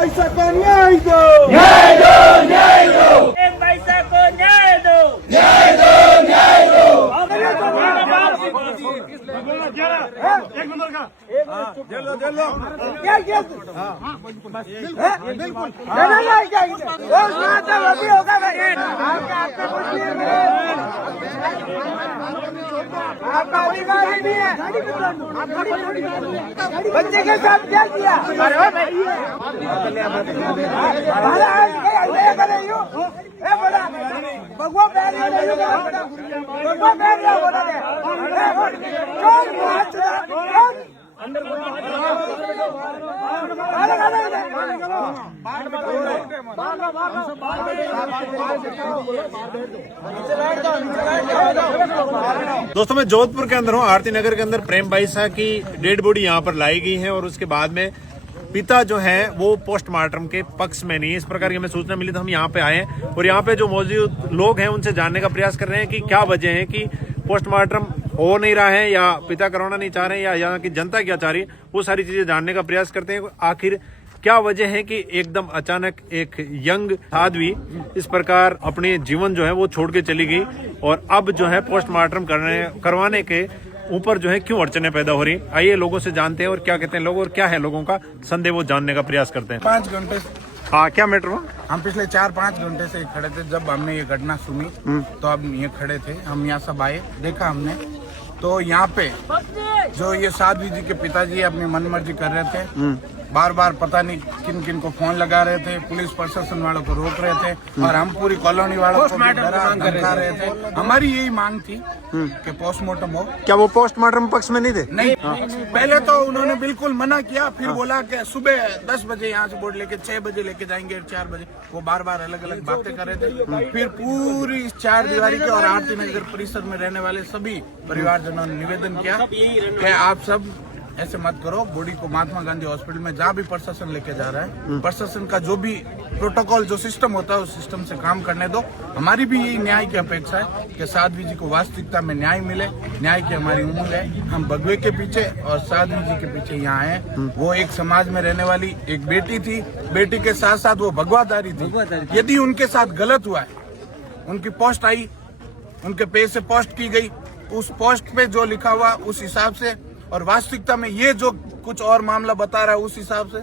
पैसा को न्याय दो, न्याय दो, न्याय दो, प्रेम भाईसा को न्याय दो, न्याय दो, न्याय दो। आपका अधिकार ही नहीं है। बच्चे के साथ क्या किया? अरे भगवान दोस्तों मैं जोधपुर के अंदर हूँ, आरती नगर के अंदर प्रेम भाईसा की डेड बॉडी यहाँ पर लाई गई है और उसके बाद में पिता जो है वो पोस्टमार्टम के पक्ष में नहीं है। इस प्रकार की हमें सूचना मिली तो हम यहाँ पे आए हैं और यहाँ पे जो मौजूद लोग हैं उनसे जानने का प्रयास कर रहे हैं कि क्या वजह है कि पोस्टमार्टम हो नहीं रहा है या पिता कराना नहीं चाह रहे हैं या यहाँ की जनता क्या चाह रही है। वो सारी चीजें जानने का प्रयास करते हैं। आखिर क्या वजह है कि एकदम अचानक एक यंग साध्वी इस प्रकार अपने जीवन जो है वो छोड़ के चली गई और अब जो है पोस्टमार्टम करवाने के ऊपर जो है क्यों अड़चने पैदा हो रही। आइए लोगों से जानते हैं और क्या कहते हैं लोग और क्या है लोगों का संदेह वो जानने का प्रयास करते हैं। 5 घंटे हाँ, क्या मैटर हुआ? हम पिछले 4-5 घंटे से खड़े थे। जब हमने ये घटना सुनी तो हम ये खड़े थे, हम यहाँ सब आए, देखा हमने तो यहाँ पे जो ये साध्वी जी के पिताजी अपनी मनमर्जी कर रहे थे। बार बार पता नहीं किन किन को फोन लगा रहे थे, पुलिस प्रशासन वालों को रोक रहे थे और हम पूरी कॉलोनी वालों को धमका रहे थे। हमारी यही मांग थी कि पोस्टमार्टम हो। क्या वो पोस्टमार्टम पक्ष में नहीं थे? नहीं, पहले तो उन्होंने बिल्कुल मना किया, फिर बोला कि सुबह 10 बजे यहाँ से बोर्ड लेके 6 बजे लेके जाएंगे, 4 बजे। वो बार बार अलग अलग बातें कर रहे थे। फिर पूरी 4 दीवारी के और आरती नगर परिसर में रहने वाले सभी परिवारजनों ने निवेदन किया कि आप सब ऐसे मत करो, बॉडी को महात्मा गांधी हॉस्पिटल में जहाँ भी प्रशासन लेके जा रहा है, प्रशासन का जो भी प्रोटोकॉल जो सिस्टम होता है उस सिस्टम से काम करने दो। हमारी भी यही न्याय की अपेक्षा है कि साध्वी जी को वास्तविकता में न्याय मिले। न्याय की हमारी उम्मीद है। हम भगवे के पीछे और साध्वी जी के पीछे यहाँ आए। वो एक समाज में रहने वाली एक बेटी थी, बेटी के साथ साथ वो भगवाधारी थी। यदि उनके साथ गलत हुआ है, उनकी पोस्ट आई, उनके पेज से पोस्ट की गई, उस पोस्ट पे जो लिखा हुआ उस हिसाब से और वास्तविकता में ये जो कुछ और मामला बता रहा है उस हिसाब से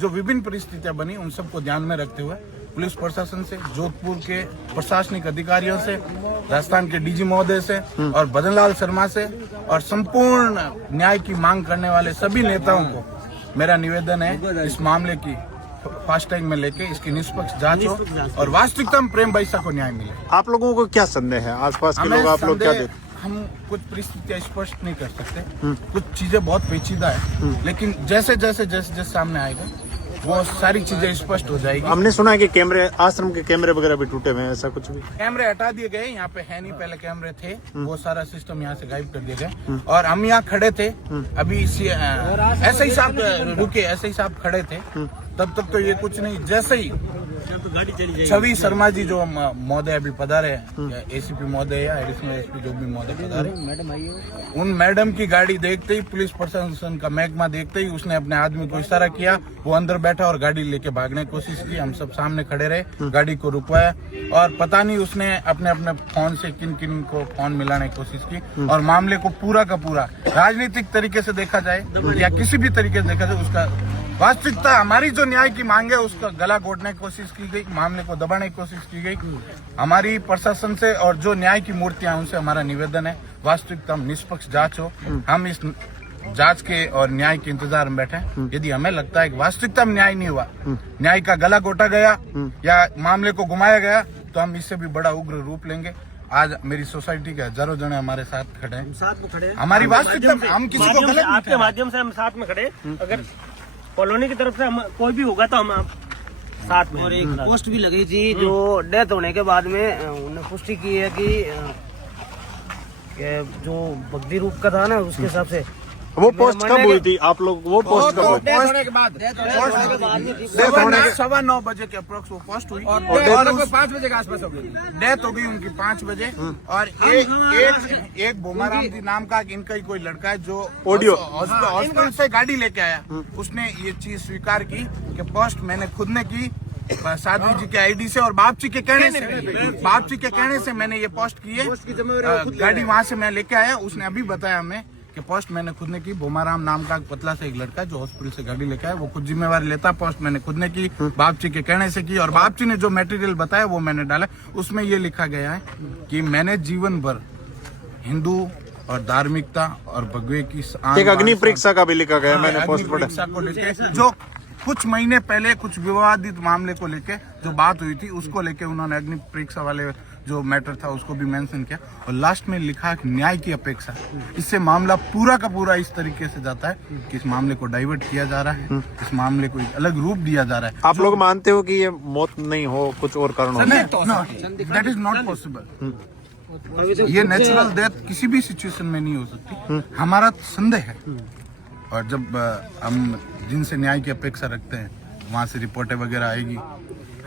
जो विभिन्न परिस्थितियां बनी उन सबको ध्यान में रखते हुए पुलिस प्रशासन से, जोधपुर के प्रशासनिक अधिकारियों से, राजस्थान के डीजी महोदय से और भजनलाल शर्मा से और संपूर्ण न्याय की मांग करने वाले सभी नेताओं को मेरा निवेदन है इस मामले की फास्ट ट्रैक में लेके इसकी निष्पक्ष जांच हो और वास्तविकता में प्रेम भाईसा को न्याय मिले। आप लोगों को क्या संदेह है? आसपास के लोग आप लोग क्या देते? हम कुछ परिस्थितियां स्पष्ट नहीं कर सकते, कुछ चीजें बहुत पेचीदा है, लेकिन जैसे जैसे सामने आएगा वो सारी चीजें स्पष्ट हो जाएगी। हमने सुना है कि कैमरे, आश्रम के कैमरे वगैरह भी टूटे हुए हैं, ऐसा कुछ भी? कैमरे हटा दिए गए, यहाँ पे है नहीं, पहले कैमरे थे, वो सारा सिस्टम यहाँ से गायब कर दिए गए और हम यहाँ खड़े थे अभी ऐसे ही साहब रुके, ऐसे ही साहब खड़े थे तब तक तो ये कुछ नहीं। जैसे ही छवि शर्मा जी जो महोदय अभी पधारे हैं, एसीपी महोदय या एडिशनल एसपी जो भी महोदय पधारे, उन मैडम की गाड़ी देखते ही, पुलिस प्रशासन का महकमा देखते ही उसने अपने आदमी को इशारा किया, वो अंदर बैठा और गाड़ी लेके भागने की कोशिश की। हम सब सामने खड़े रहे, गाड़ी को रुकवाया और पता नहीं उसने अपने अपने फोन से किन किन को फोन मिलाने की कोशिश की और मामले को पूरा का पूरा राजनीतिक तरीके से देखा जाए या किसी भी तरीके से देखा जाए, उसका वास्तविकता हमारी जो न्याय की मांग है उसका गला घोटने की कोशिश की गई, मामले को दबाने की कोशिश की गई। हमारी प्रशासन से और जो न्याय की मूर्तियां उनसे हमारा निवेदन है वास्तविकता में निष्पक्ष जांच हो। हम इस जांच के और न्याय के इंतजार में बैठे हैं। यदि हमें लगता है कि वास्तविकता में न्याय नहीं हुआ, न्याय का गला घोटा गया या मामले को घुमाया गया, तो हम इससे भी बड़ा उग्र रूप लेंगे। आज मेरी सोसाइटी के हजारों जने हमारे साथ खड़े हैं। हमारी वास्तविकता, हम किसी को गलत आपके माध्यम से हम साथ में खड़े। अगर कॉलोनी की तरफ से हम कोई भी होगा तो हम साथ में। और एक पोस्ट भी लगी थी जो डेथ होने के बाद में उन्होंने पुष्टि की है कि जो भक्ति रूप का था ना उसके हिसाब से वो पोस्ट कब हुई थी आप लोग, वो पोस्ट कब हुई? पोस्ट के बाद डेथ होने के 9:15 बजे के अप्रोक्स वो पोस्ट हुई और 5 बजे के आसपास डेथ हो गई उनकी 5 बजे। और एक बोमाराम जी नाम का इनका ही कोई लड़का है जो ऑडियो हॉस्पिटल से गाड़ी लेके आया, उसने ये चीज स्वीकार की कि पोस्ट मैंने खुद ने की साध्वी जी के आईडी से और बाप जी के कहने से मैंने ये पोस्ट की है। गाड़ी वहां से मैं लेके आया, उसने अभी बताया हमें कि पोस्ट मैंने खुद ने की। बोमाराम नाम का पतला से एक लड़का जो हॉस्पिटल से गाड़ी लेके आया, वो खुद जिम्मेवारी लेता, पोस्ट मैंने खुद ने की, बाप जी के कहने से की। और बाप जी ने जो मटेरियल बताया वो मैंने डाला, उसमें ये लिखा गया है कि मैंने जीवन भर हिंदू और धार्मिकता और भगवे की एक अग्नि परीक्षा का भी लिखा गया, मैंने पोस्ट पढ़ा, को लेके जो कुछ महीने पहले कुछ विवादित मामले को लेके जो बात हुई थी उसको लेके उन्होंने अग्नि परीक्षा वाले जो मैटर था उसको भी मेंशन किया। और लास्ट में लिखा कि न्याय की अपेक्षा, इससे मामला पूरा का पूरा इस तरीके से जाता है कि इस मामले को डाइवर्ट किया जा रहा है, इस मामले को एक अलग रूप दिया जा रहा है। आप लोग मानते हो कि ये मौत नहीं हो, कुछ और कारण हो? That is not possible. ये नेचुरल डेथ किसी भी सिचुएशन में नहीं हो सकती, हमारा संदेह है। और जब हम जिनसे न्याय की अपेक्षा रखते हैं वहाँ से रिपोर्टें वगैरह आएगी,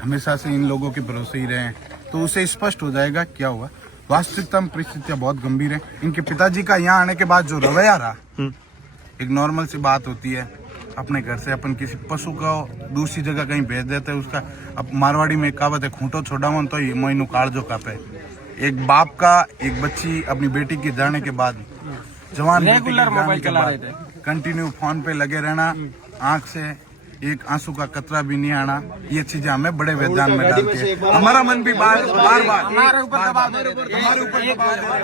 हमेशा से इन लोगों के भरोसे ही रहे हैं, तो उसे स्पष्ट हो जाएगा क्या हुआ। वास्तविकता में परिस्थितियां बहुत गंभीर हैं। इनके पिताजी का यहाँ आने के बाद जो रवैया रहा, एक नॉर्मल सी बात होती है, अपने घर से अपन किसी पशु को दूसरी जगह कहीं भेज देते हैं, उसका अब मारवाड़ी में एक कहावत है, खूंटो छोड़ा मन तो मोइनू कालजो कापे। एक बाप का एक बच्ची अपनी बेटी के जाने के बाद, जवान बेटी के जाने के बाद कंटिन्यू फोन पे लगे रहना, आंख से एक आंसू का कतरा भी नहीं आना, ये चीजें हमें बड़े वेदान में डालती है। हमारा मन भी बार बार हमारे ऊपर दबाव दे रहे हैं।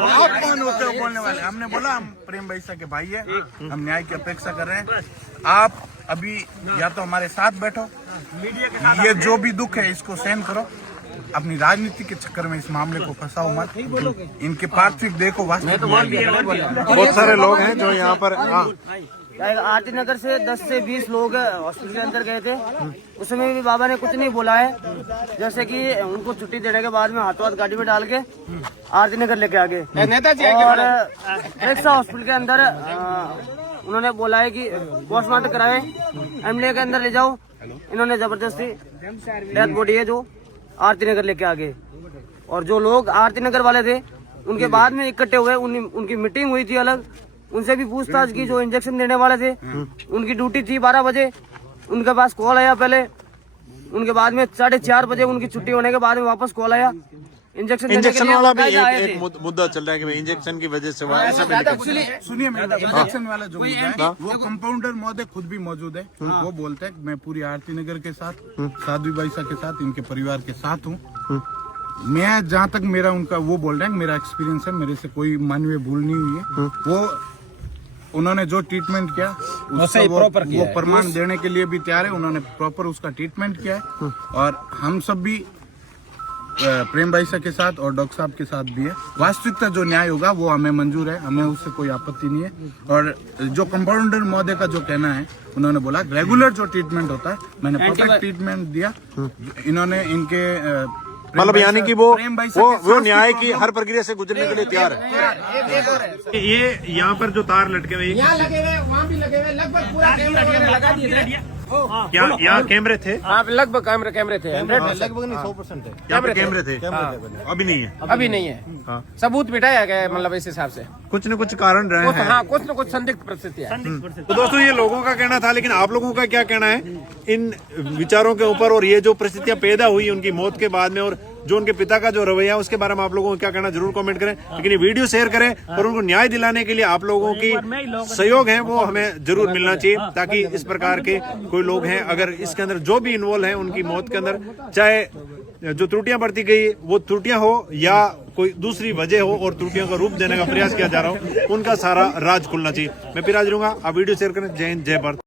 आप कौन होते हो बोलने वाले? हमने बोला हम प्रेम बैसा के भाई है, हम न्याय की अपेक्षा कर रहे हैं। आप अभी या तो हमारे साथ बैठो, ये जो भी दुख है इसको सहन करो, अपनी राजनीति के चक्कर में इस मामले को फंसाओ मत। इनके पार्थिव देखो, वास्तविक बहुत सारे लोग हैं जो यहाँ पर आरती नगर से 10 से 20 लोग हॉस्पिटल के अंदर गए थे, उसमें भी बाबा ने कुछ नहीं बोला है। जैसे कि उनको छुट्टी देने के बाद में हाथों हाथ गाड़ी में डाल के आरती नगर लेके आ गए। और रेक्सा हॉस्पिटल के अंदर उन्होंने बोला है कि पोस्टमार्टम कराए, एमएलए के अंदर ले जाओ। इन्होंने जबरदस्ती डेथ बॉडी है जो आरती नगर लेके आ गए। और जो लोग आरती नगर वाले थे उनके बाद में इकट्ठे हुए, उनकी मीटिंग हुई थी अलग, उनसे भी पूछताछ की। जो इंजेक्शन देने वाले थे उनकी ड्यूटी थी 12 बजे, उनके पास कॉल आया पहले, उनके बाद में 4:30 बजे उनकी छुट्टी होने के बाद में वापस कॉल आया इंजेक्शन वाला भी एक मुद्दा चल रहा है कि भाई इंजेक्शन की वजह से ऐसा भी। सुनिए, इंजेक्शन वाला जो मुद्दा है वो कंपाउंडर महोदय खुद भी मौजूद है। वो बोलते हैं मैं पूरी आरती नगर के साथ, साध्वी बाईसा के साथ, इनके परिवार के साथ हूँ। मैं जहाँ तक मेरा उनका वो बोल रहे हैं, मेरा एक्सपीरियंस है, मेरे से कोई मानवीय भूल नहीं हुई है। वो उन्होंने जो ट्रीटमेंट किया उसका वो प्रमाण देने के लिए भी तैयार है। उन्होंने प्रॉपर उसका ट्रीटमेंट किया है और हम सब भी प्रेम भाईसा के साथ और डॉक्टर साहब के साथ भी है। वास्तविकता जो न्याय होगा वो हमें मंजूर है, हमें उससे कोई आपत्ति नहीं है। और जो कंपाउंडर महोदय का जो कहना है, उन्होंने बोला रेगुलर जो ट्रीटमेंट होता है मैंने परफेक्ट ट्रीटमेंट दिया। इन्होंने इनके मतलब यानी कि वो न्याय की हर प्रक्रिया से गुजरने के लिए तैयार है। ये यहाँ पर जो तार लटके हुए, यहाँ लगे हुए, वहाँ भी लगे हुए, लगभग पूरा लगा दिए। क्या यहाँ कैमरे थे? हाँ, लगभग कैमरे थे, लगभग नहीं 100% थे कैमरे थे। अभी नहीं है, अभी नहीं है। सबूत बिठाया गया, मतलब इस हिसाब से कुछ न कुछ कारण रहे हैं। हाँ, कुछ न कुछ संदिग्ध परिस्थितियां। तो दोस्तों ये लोगों का कहना था, लेकिन आप लोगों का क्या कहना है इन विचारों के ऊपर, और ये जो परिस्थितियां पैदा हुई उनकी मौत के बाद में, और जो उनके पिता का जो रवैया उसके बारे में आप लोगों को क्या कहना, जरूर कमेंट करें। लेकिन ये वीडियो शेयर करें और उनको न्याय दिलाने के लिए आप लोगों की सहयोग है वो हमें जरूर मिलना चाहिए, ताकि इस प्रकार के कोई लोग हैं अगर इसके अंदर जो भी इन्वॉल्व हैं उनकी मौत के अंदर, चाहे जो त्रुटियां बरती गई वो त्रुटियां हो या कोई दूसरी वजह हो और त्रुटियों का रूप देने का प्रयास किया जा रहा हो, उनका सारा राज खुलना चाहिए। मैं फिर आज रहूंगा, आप वीडियो शेयर करें। जय हिंद, जय भारत।